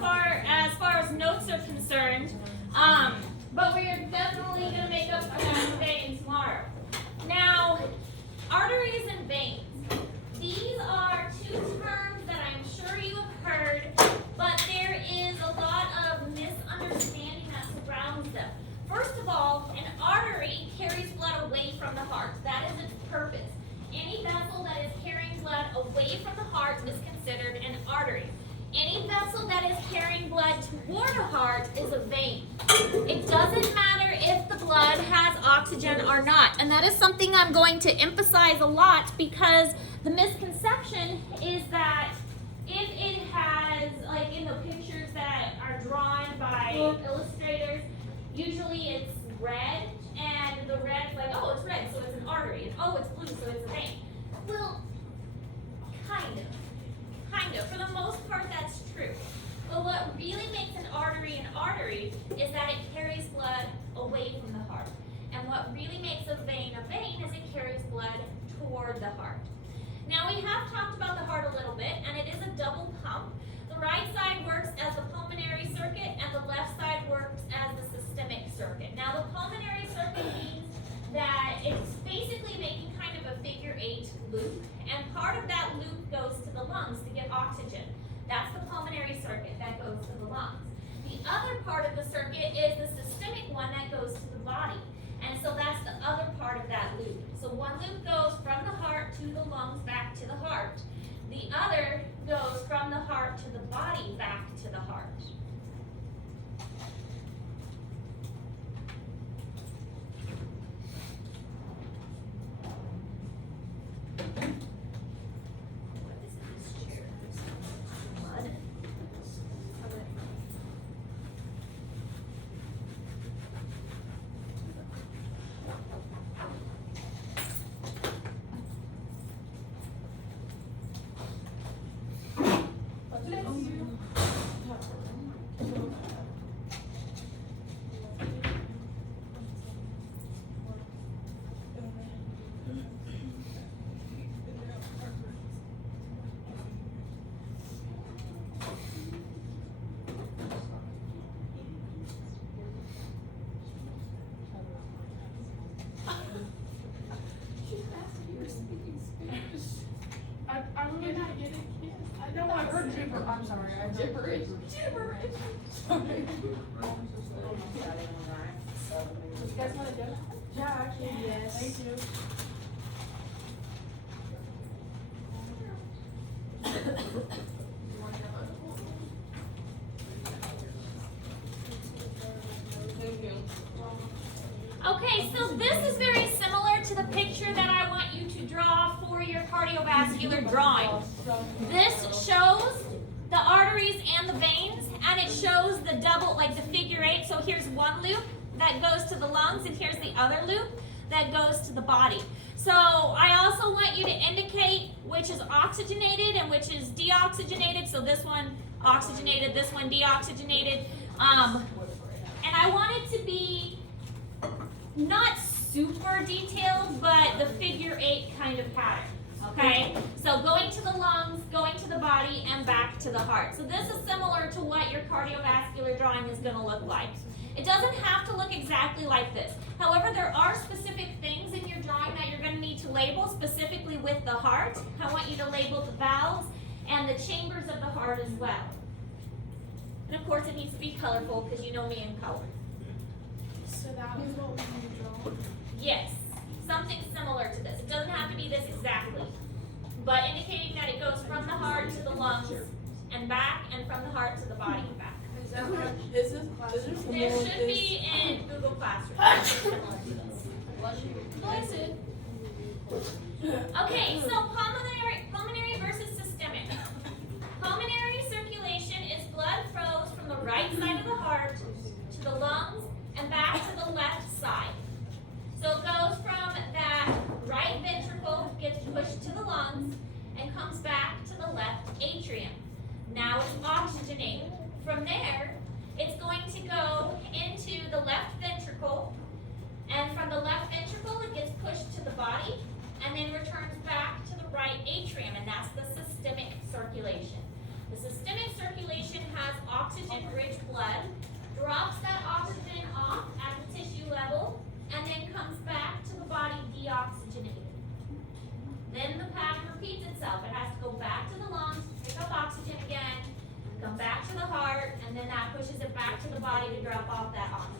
far as notes are concerned. But we are definitely going to make up for that today and tomorrow. Now, arteries and veins. These are two terms that I'm sure you have heard, but there is a lot of misunderstanding that surrounds them. First of all, an artery carries blood away from the heart. That is its purpose. Any vessel that is carrying blood away from the heart is considered an artery. Any vessel that is carrying blood toward a heart is a vein. It doesn't matter if the blood has oxygen or not. And that is something I'm going to emphasize a lot, because the misconception is that if it has, like in the pictures that are drawn by illustrators, usually it's red, and the red's like, oh, it's red, so it's an artery, and oh, it's blue, so it's a vein. Well, kind of. For the most part, that's true. But what really makes an artery is that it carries blood away from the heart. And what really makes a vein is it carries blood toward the heart. Now, we have talked about the heart a little bit, and it is a double pump. The right side works as the pulmonary circuit, and the left side works as the systemic circuit. Now, the pulmonary circuit means that it's basically making kind of a figure 8 loop, and part of that loop goes to the lungs to get oxygen. That's the pulmonary circuit that goes to the lungs. The other part of the circuit is the systemic one that goes to the body, and so that's the other part of that loop. So one loop goes from the heart to the lungs back to the heart. The other goes from the heart to the body back to the heart. I'm sorry, I gibberish. Sorry. You guys want to do it? Yeah, actually, yes. Thank you. Okay, so this is very similar to the picture that I want you to draw for your cardiovascular drawing. This shows the arteries and the veins, and it shows the double, like the figure 8. So here's one loop that goes to the lungs, and here's the other loop that goes to the body. So I also want you to indicate which is oxygenated and which is deoxygenated. So this one oxygenated, this one deoxygenated. And I want it to be not super detailed, but the figure 8 kind of pattern. Okay, so going to the lungs, going to the body, and back to the heart. So this is similar to what your cardiovascular drawing is going to look like. It doesn't have to look exactly like this. However, there are specific things in your drawing that you're going to need to label, specifically with the heart. I want you to label the valves and the chambers of the heart as well. And of course, it needs to be colorful, because you know me in color. So that was what we need to draw? Yes, something similar to this. It doesn't have to be this exactly, but indicating that it goes from the heart to the lungs and back, and from the heart to the body and back. Is that what, is this This should be in Google Classroom. Bless it. Okay, so pulmonary versus systemic. Pulmonary circulation is blood flows from the right side of the heart to the lungs and back to the left side. So it goes from that right ventricle, gets pushed to the lungs, and comes back to the left atrium. Now it's oxygenated. From there, it's going to go into the left ventricle, and from the left ventricle, it gets pushed to the body, and then returns back to the right atrium, and that's the systemic circulation. The systemic circulation has oxygen-rich blood, drops that oxygen off at the tissue level, and then comes back to the body deoxygenated. Then the pattern repeats itself. It has to go back to the lungs, pick up oxygen again, come back to the heart, and then that pushes it back to the body to drop off that oxygen.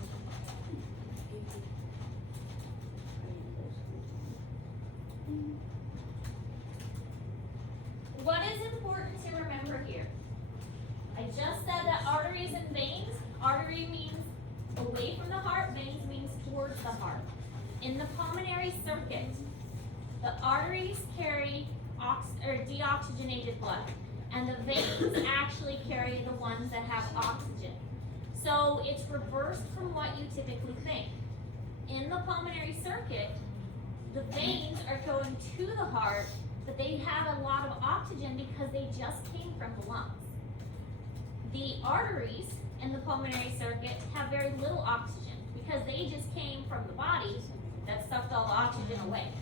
What is important to remember here? I just said that arteries and veins, artery means away from the heart, veins means towards the heart. In the pulmonary circuit, the arteries carry deoxygenated blood, and the veins actually carry the ones that have oxygen. So it's reversed from what you typically think. In the pulmonary circuit, the veins are going to the heart, but they have a lot of oxygen because they just came from the lungs. The arteries in the pulmonary circuit have very little oxygen because they just came from the body that sucked all the oxygen away.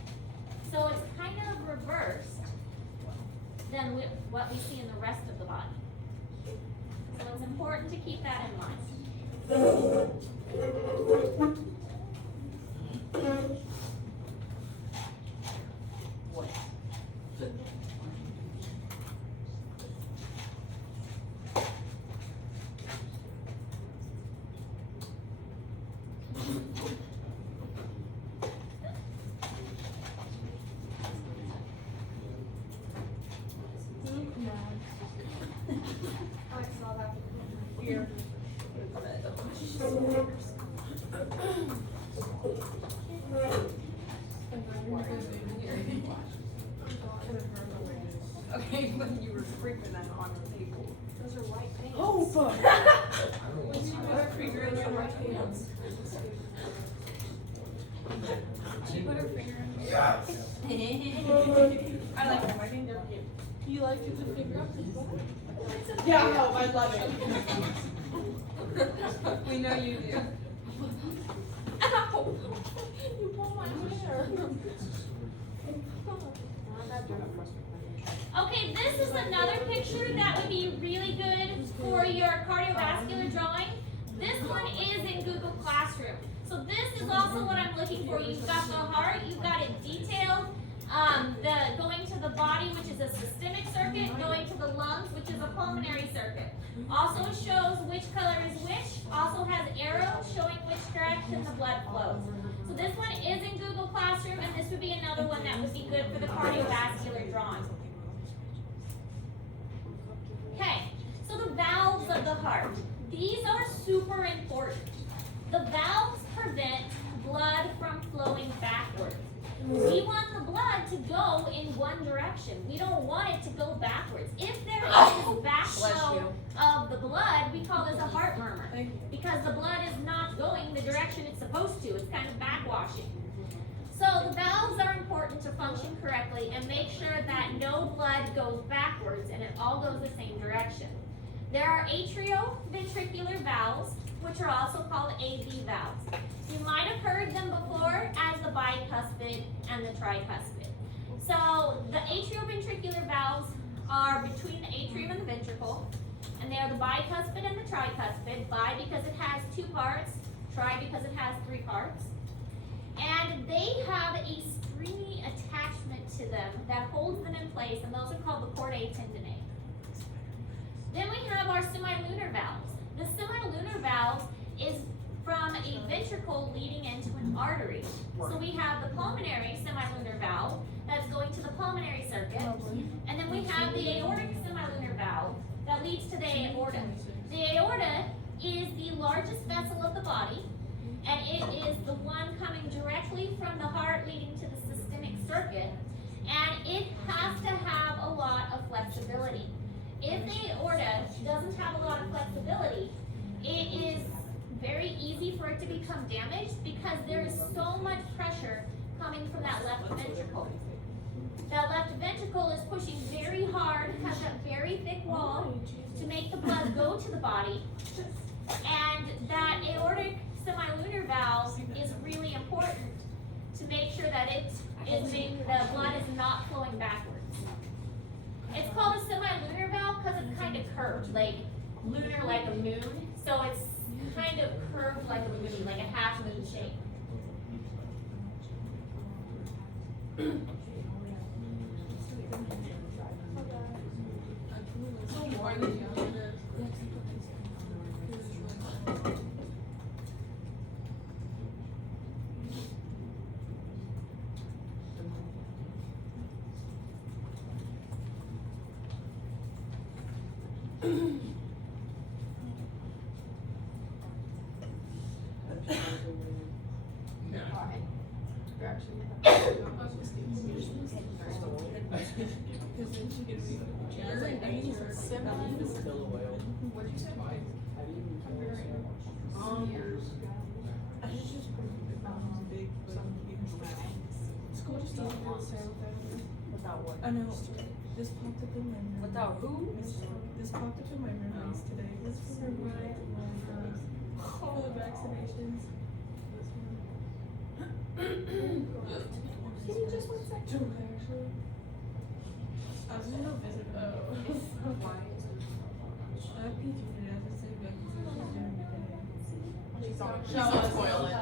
So it's kind of reversed than what we see in the rest of the body. So it's important to keep that in mind. I saw that here. Okay, when you were scraping that on the table. Those are white pants. Oh, fuck. Put her finger in your white pants. She put her finger in your I like that. I think they're cute. You like to put finger up his butt? Yeah, no, I love it. We know you do. Ow! You pulled my hair. Okay, this is another picture that would be really good for your cardiovascular drawing. This one is in Google Classroom. So this is also what I'm looking for. You've got the heart, you've got it detailed. The going to the body, which is a systemic circuit, going to the lungs, which is a pulmonary circuit. Also shows which color is which. Also has arrows showing which direction the blood flows. So this one is in Google Classroom, and this would be another one that would be good for the cardiovascular drawing. Okay, so the valves of the heart. These are super important. The valves prevent blood from flowing backwards. We want the blood to go in one direction. We don't want it to go backwards. If there is backflow of the blood, we call this a heart murmur. Because the blood is not going the direction it's supposed to. It's kind of backwashing. So the valves are important to function correctly and make sure that no blood goes backwards and it all goes the same direction. There are atrioventricular valves, which are also called AV valves. You might have heard them before as the bicuspid and the tricuspid. So the atrioventricular valves are between the atrium and the ventricle, and they are the bicuspid and the tricuspid. Bi because it has 2 parts, tri because it has 3 parts. And they have a stringy attachment to them that holds them in place, and those are called the chordae tendineae. Then we have our semilunar valves. The semilunar valve is from a ventricle leading into an artery. So we have the pulmonary semilunar valve that's going to the pulmonary circuit, and then we have the aortic semilunar valve that leads to the aorta. The aorta is the largest vessel of the body, and it is the one coming directly from the heart leading to the systemic circuit, and it has to have a lot of flexibility. If the aorta doesn't have a lot of flexibility, it is very easy for it to become damaged because there is so much pressure coming from that left ventricle. That left ventricle is pushing very hard, has a very thick wall to make the blood go to the body, and that aortic semilunar valve is really important to make sure that the blood is not flowing backwards. It's called a semilunar valve because it's kind of lunar like a moon, so it's kind of curved like a moon, like a half moon shape. I know. This popped up in my memories. Without who? This popped up in my memories today. This was for my all the vaccinations. Can you just one sec? Actually, I was gonna visit. I have PG today. I was gonna say vaccinations during the day. She's on the toilet. I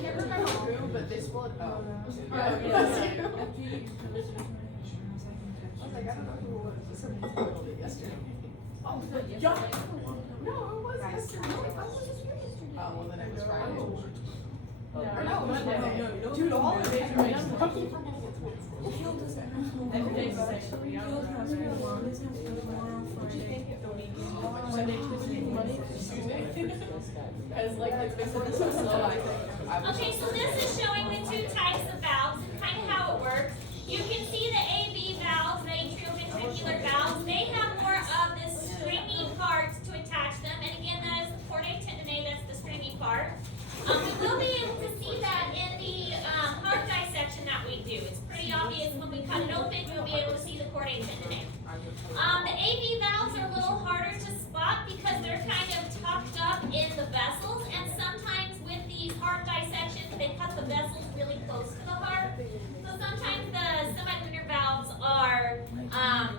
can't remember who, but this one. Oh. I was like, I don't know who it was. Somebody told it yesterday. Oh, yeah. No, it was yesterday. I wasn't here yesterday. Oh, well, then it was Friday. Or no, Monday. Dude, all the days are mixed up. Every day's the same. Phil has school tomorrow. His has school tomorrow, Friday, the weekend. Monday, Tuesday, Monday, Tuesday. Because, like, it's been so slow, I think. Okay, so this is showing the two types of valves and kind of how it works. You can see the AV valves, the atrioventricular valves. They have more of this stringy part to attach them. And again, that is the chordae tendineae, that's the stringy part. We will be able to see that in the heart dissection that we do. It's pretty obvious when we cut it open, we'll be able to see the chordae tendineae. The AV valves are a little harder to spot because they're kind of tucked up in the vessels, and sometimes with these heart dissections, they cut the vessels really close to the heart. So sometimes the semilunar valves are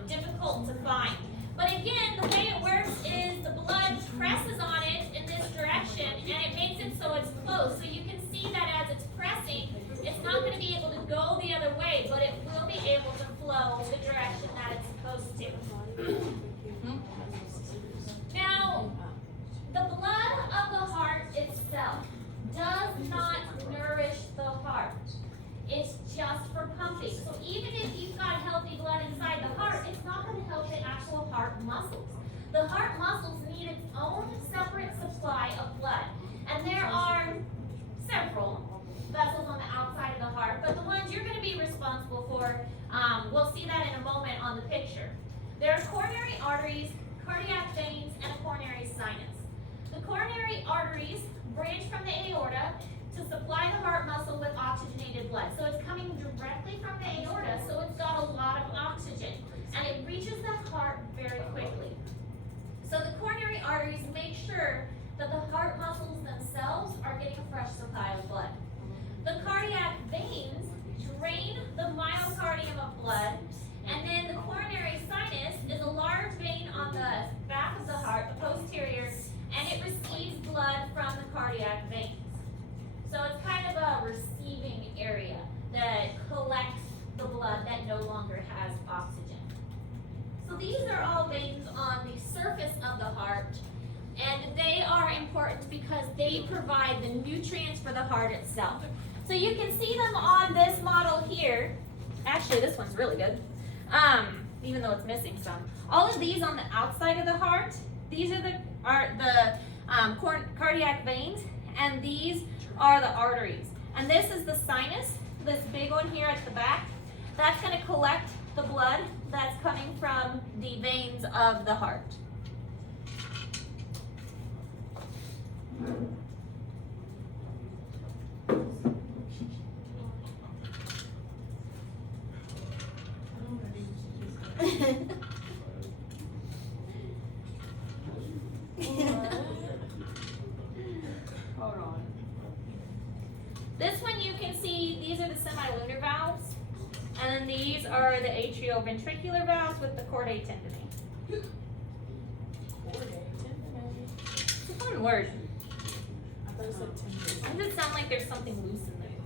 difficult to find. But again, the way it works is the blood presses on it in this direction, and it makes it so it's close. So you can see that as it's pressing, it's not going to be able to go the other way, but it will be able to flow the direction that it's supposed to. Now, the blood of the heart itself does not nourish the heart. It's just for pumping. So even if you've got healthy blood inside the heart, it's not going to help the actual heart muscles. The heart muscles need its own separate supply of blood. And there are several vessels on the outside of the heart, but the ones you're going to be responsible for, we'll see that in a moment on the picture. There are coronary arteries, cardiac veins, and a coronary sinus. The coronary arteries branch from the aorta to supply the heart muscle with oxygenated blood. So it's coming directly from the aorta, so it's got a lot of oxygen, and it reaches the heart very quickly. So the coronary arteries make sure that the heart muscles themselves are getting a fresh supply of blood. The cardiac veins drain the myocardium of blood, and then the coronary sinus is a large vein on the back of the heart, the posterior, and it receives blood from the cardiac veins. So it's kind of a receiving area that collects the blood that no longer has oxygen. So these are all veins on the surface of the heart, and they are important because they provide the nutrients for the heart itself. So you can see them on this model here. Actually, this one's really good, even though it's missing some. All of these on the outside of the heart, these are the cardiac veins, and these are the arteries. And this is the sinus, this big one here at the back. That's going to collect the blood that's coming from the veins of the heart. Hold on. This one you can see, these are the semilunar valves, and then these are the atrioventricular valves with the chordae tendineae. It's a fun word. I thought it said 10 days. Why does it sound like there's something loose in there?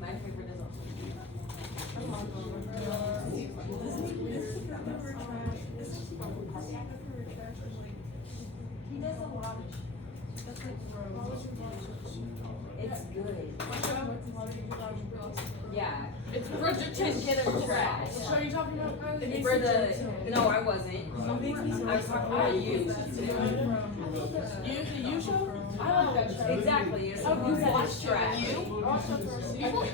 My favorite is also. He does a lot of, that's like, It's good. Yeah. It's for the Trash. So are you talking about Kylie? It's for the, no, I wasn't. I was talking about you. You show? I like that show. Exactly. It's watch trash.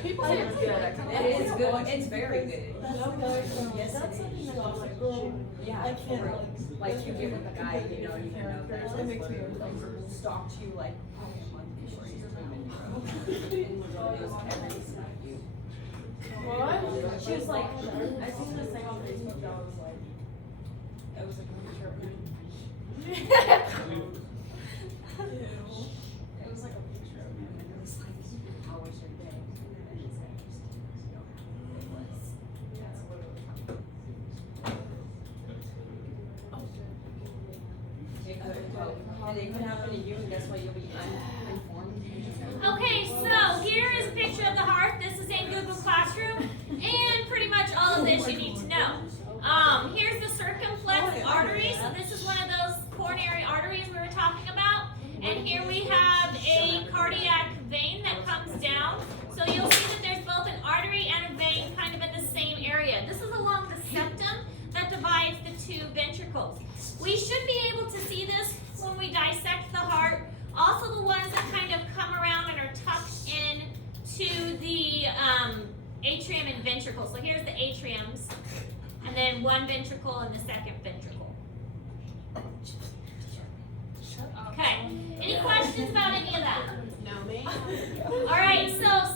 People say it's good. It is good. It's very good. Yes, it is. Yeah. Like you get with the guy, you know that stalked you like a month before you came in. What? She was like, I seen this thing on Facebook that was like, it was like a picture of me. It was like a picture of him, and it was like, how was your day? And it's like, you know, it was. That's literally how. It could, and it could happen to you, and guess what? You'll be uninformed. Okay, so here is a picture of the heart. This is in Google Classroom, and pretty much all of this you need to know. Here's the circumflex artery. So this is one of those coronary arteries we were talking about. And here we have a cardiac vein that comes down. So you'll see that there's both an artery and a vein kind of in the same area. This is along the septum that divides the two ventricles. We should be able to see this when we dissect the heart. Also the ones that kind of come around and are tucked in to the atrium and ventricle. So here's the atriums, and then one ventricle and the second ventricle. Okay, any questions about any of that? No, man. All right, so